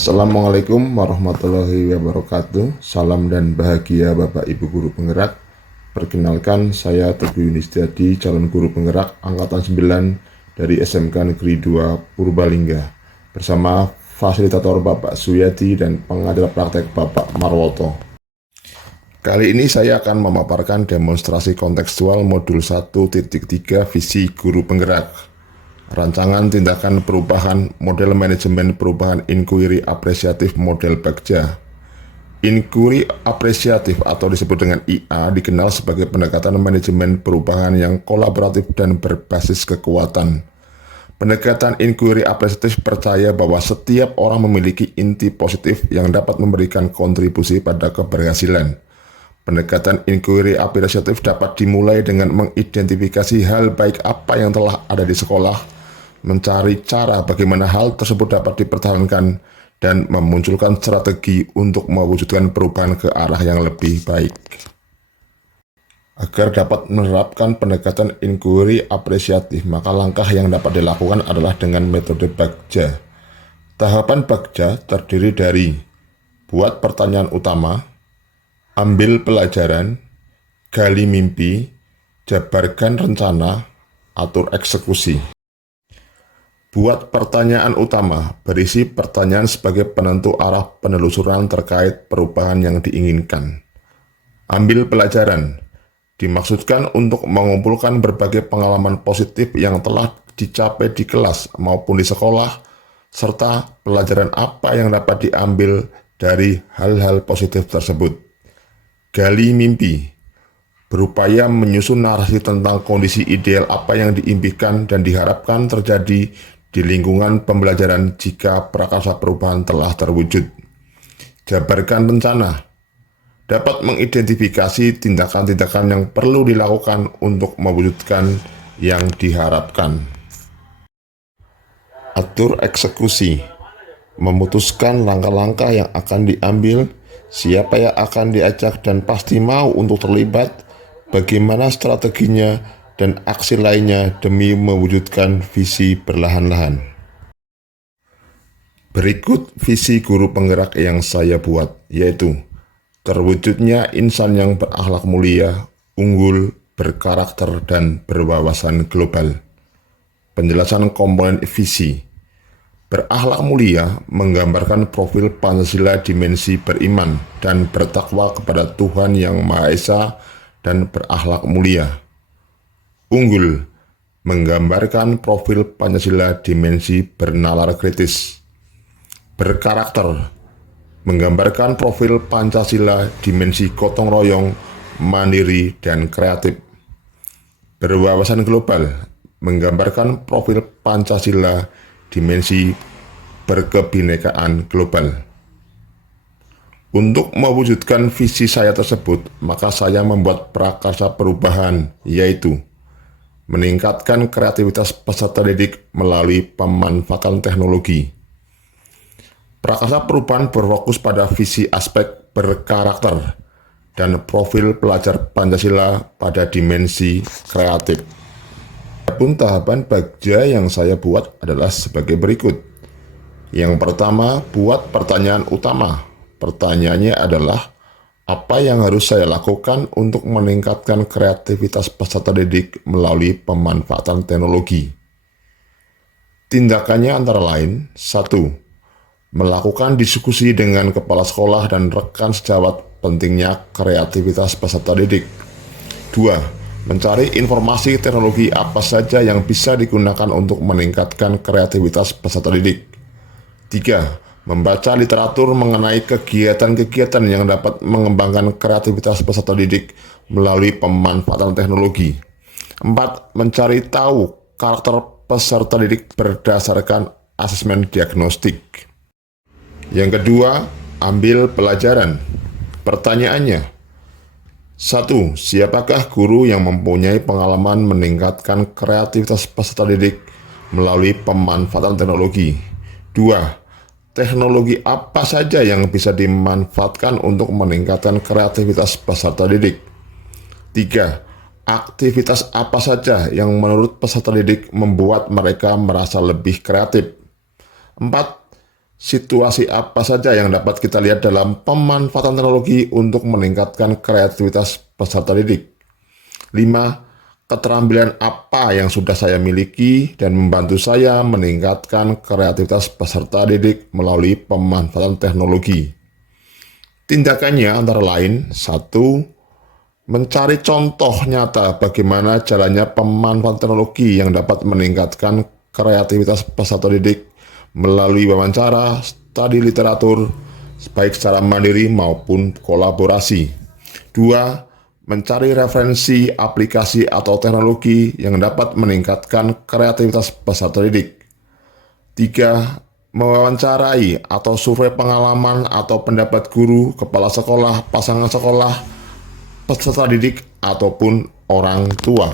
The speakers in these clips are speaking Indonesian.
Assalamualaikum warahmatullahi wabarakatuh. Salam dan bahagia Bapak Ibu Guru Penggerak. Perkenalkan, saya Teguh Yunistiadi, calon guru penggerak Angkatan 9 dari SMK Negeri 2 Purbalingga, bersama fasilitator Bapak Suyadi dan pengajar praktek Bapak Marwoto. Kali ini saya akan memaparkan demonstrasi kontekstual modul 1.3 visi guru penggerak. Rancangan tindakan perubahan model manajemen perubahan inquiry apresiatif model Bagja. Inquiry apresiatif atau disebut dengan IA dikenal sebagai pendekatan manajemen perubahan yang kolaboratif dan berbasis kekuatan. Pendekatan inquiry apresiatif percaya bahwa setiap orang memiliki inti positif yang dapat memberikan kontribusi pada keberhasilan. Pendekatan inquiry apresiatif dapat dimulai dengan mengidentifikasi hal baik apa yang telah ada di sekolah, mencari cara bagaimana hal tersebut dapat dipertahankan, dan memunculkan strategi untuk mewujudkan perubahan ke arah yang lebih baik. Agar dapat menerapkan pendekatan inquiry apresiatif, maka langkah yang dapat dilakukan adalah dengan metode Bagja. Tahapan Bagja terdiri dari buat pertanyaan utama, ambil pelajaran, gali mimpi, jabarkan rencana, atur eksekusi. Buat pertanyaan utama, berisi pertanyaan sebagai penentu arah penelusuran terkait perubahan yang diinginkan. Ambil pelajaran, dimaksudkan untuk mengumpulkan berbagai pengalaman positif yang telah dicapai di kelas maupun di sekolah, serta pelajaran apa yang dapat diambil dari hal-hal positif tersebut. Gali mimpi, berupaya menyusun narasi tentang kondisi ideal apa yang diimpikan dan diharapkan terjadi di lingkungan pembelajaran jika prakarsa perubahan telah terwujud. Jabarkan rencana, dapat mengidentifikasi tindakan-tindakan yang perlu dilakukan untuk mewujudkan yang diharapkan. Atur eksekusi, memutuskan langkah-langkah yang akan diambil, siapa yang akan diajak dan pasti mau untuk terlibat, bagaimana strateginya, dan aksi lainnya demi mewujudkan visi perlahan-lahan. Berikut visi guru penggerak yang saya buat, yaitu terwujudnya insan yang berakhlak mulia, unggul, berkarakter, dan berwawasan global. Penjelasan komponen visi. Berakhlak mulia menggambarkan profil Pancasila dimensi beriman dan bertakwa kepada Tuhan Yang Maha Esa dan berakhlak mulia. Unggul menggambarkan profil Pancasila dimensi bernalar kritis. Berkarakter menggambarkan profil Pancasila dimensi gotong royong, mandiri, dan kreatif. Berwawasan global menggambarkan profil Pancasila dimensi berkebinekaan global. Untuk mewujudkan visi saya tersebut, maka saya membuat prakarsa perubahan, yaitu meningkatkan kreativitas peserta didik melalui pemanfaatan teknologi. Prakarsa perubahan berfokus pada visi aspek berkarakter dan profil pelajar Pancasila pada dimensi kreatif. Adapun tahapan Bagja yang saya buat adalah sebagai berikut. Yang pertama, buat pertanyaan utama. Pertanyaannya adalah, apa yang harus saya lakukan untuk meningkatkan kreativitas peserta didik melalui pemanfaatan teknologi? Tindakannya antara lain, 1. Melakukan diskusi dengan kepala sekolah dan rekan sejawat pentingnya kreativitas peserta didik. 2. Mencari informasi teknologi apa saja yang bisa digunakan untuk meningkatkan kreativitas peserta didik. 3. Membaca literatur mengenai kegiatan-kegiatan yang dapat mengembangkan kreativitas peserta didik melalui pemanfaatan teknologi. 4. Mencari tahu karakter peserta didik berdasarkan asesmen diagnostik. Yang kedua, ambil pelajaran. Pertanyaannya, 1. Siapakah guru yang mempunyai pengalaman meningkatkan kreativitas peserta didik melalui pemanfaatan teknologi? 2. Teknologi apa saja yang bisa dimanfaatkan untuk meningkatkan kreativitas peserta didik? 3. Aktivitas apa saja yang menurut peserta didik membuat mereka merasa lebih kreatif? 4. situasi apa saja yang dapat kita lihat dalam pemanfaatan teknologi untuk meningkatkan kreativitas peserta didik? 5. Keterampilan apa yang sudah saya miliki dan membantu saya meningkatkan kreativitas peserta didik melalui pemanfaatan teknologi? Tindakannya antara lain: 1. Mencari contoh nyata bagaimana jalannya pemanfaatan teknologi yang dapat meningkatkan kreativitas peserta didik melalui wawancara, studi literatur, baik secara mandiri maupun kolaborasi. 2. Mencari referensi aplikasi atau teknologi yang dapat meningkatkan kreativitas peserta didik. 3. Mewawancarai atau survei pengalaman atau pendapat guru, kepala sekolah, pasangan sekolah, peserta didik, ataupun orang tua.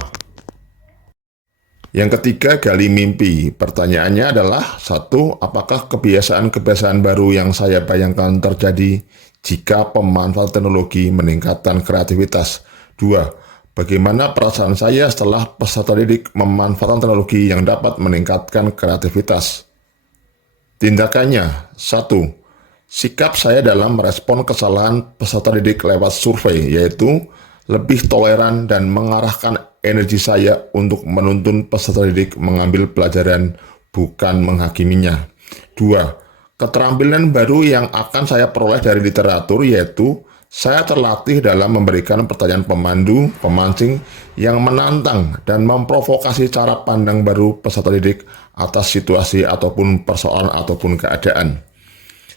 Yang ketiga, gali mimpi. Pertanyaannya adalah: 1. Apakah kebiasaan-kebiasaan baru yang saya bayangkan terjadi jika pemanfaatan teknologi meningkatkan kreativitas? 2. Bagaimana perasaan saya setelah peserta didik memanfaatkan teknologi yang dapat meningkatkan kreativitas? Tindakannya: 1. Sikap saya dalam merespon kesalahan peserta didik lewat survei, yaitu lebih toleran dan mengarahkan energi saya untuk menuntun peserta didik mengambil pelajaran, bukan menghakiminya. 2. Keterampilan baru yang akan saya peroleh dari literatur, yaitu saya terlatih dalam memberikan pertanyaan pemandu, pemancing yang menantang dan memprovokasi cara pandang baru peserta didik atas situasi ataupun persoalan ataupun keadaan.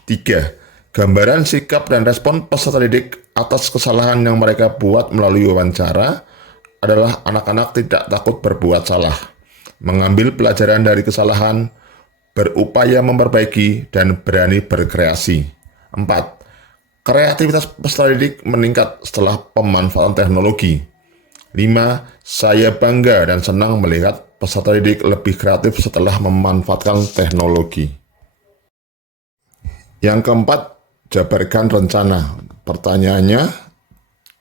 3. Gambaran sikap dan respon peserta didik atas kesalahan yang mereka buat melalui wawancara adalah anak-anak tidak takut berbuat salah, mengambil pelajaran dari kesalahan, berupaya memperbaiki, dan berani berkreasi. 4. Kreativitas peserta didik meningkat setelah pemanfaatan teknologi. 5. Saya bangga dan senang melihat peserta didik lebih kreatif setelah memanfaatkan teknologi. Yang keempat, jabarkan rencana. Pertanyaannya: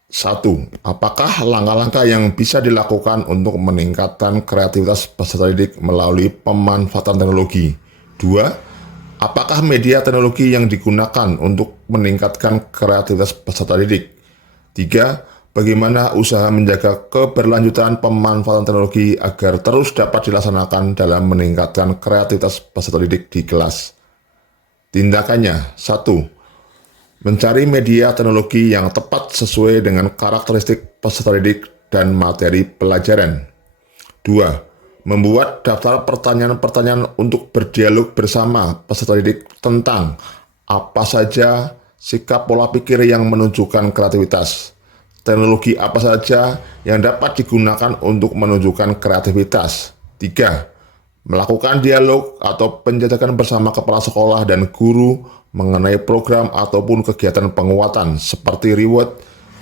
1. Apakah langkah-langkah yang bisa dilakukan untuk meningkatkan kreativitas peserta didik melalui pemanfaatan teknologi? 2. Apakah media teknologi yang digunakan untuk meningkatkan kreativitas peserta didik? 3. Bagaimana usaha menjaga keberlanjutan pemanfaatan teknologi agar terus dapat dilaksanakan dalam meningkatkan kreativitas peserta didik di kelas? Tindakannya: 1. Mencari media teknologi yang tepat sesuai dengan karakteristik peserta didik dan materi pelajaran. 2. Membuat daftar pertanyaan-pertanyaan untuk berdialog bersama peserta didik tentang apa saja sikap pola pikir yang menunjukkan kreativitas, teknologi apa saja yang dapat digunakan untuk menunjukkan kreativitas. 3. Melakukan dialog atau penjajakan bersama kepala sekolah dan guru mengenai program ataupun kegiatan penguatan seperti reward,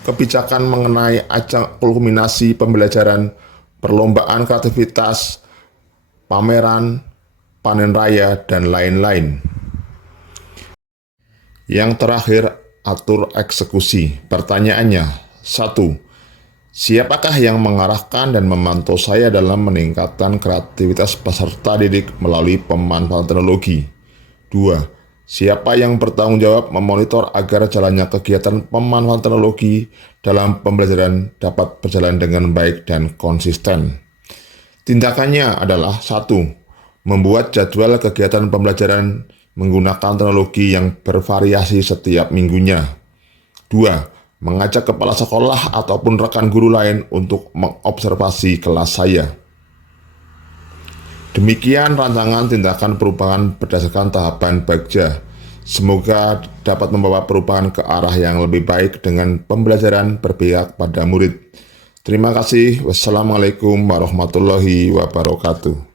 kebijakan mengenai ajang kulminasi pembelajaran, perlombaan kreativitas, pameran, panen raya, dan lain-lain. Yang terakhir, atur eksekusi. Pertanyaannya: 1. Siapakah yang mengarahkan dan memantau saya dalam meningkatkan kreativitas peserta didik melalui pemanfaatan teknologi? 2. Siapa yang bertanggung jawab memonitor agar jalannya kegiatan pemanfaatan teknologi dalam pembelajaran dapat berjalan dengan baik dan konsisten? Tindakannya adalah: 1. Membuat jadwal kegiatan pembelajaran menggunakan teknologi yang bervariasi setiap minggunya. 2. Mengajak kepala sekolah ataupun rekan guru lain untuk mengobservasi kelas saya. Demikian rancangan tindakan perubahan berdasarkan tahapan Bagja. Semoga dapat membawa perubahan ke arah yang lebih baik dengan pembelajaran berpihak pada murid. Terima kasih. Wassalamualaikum warahmatullahi wabarakatuh.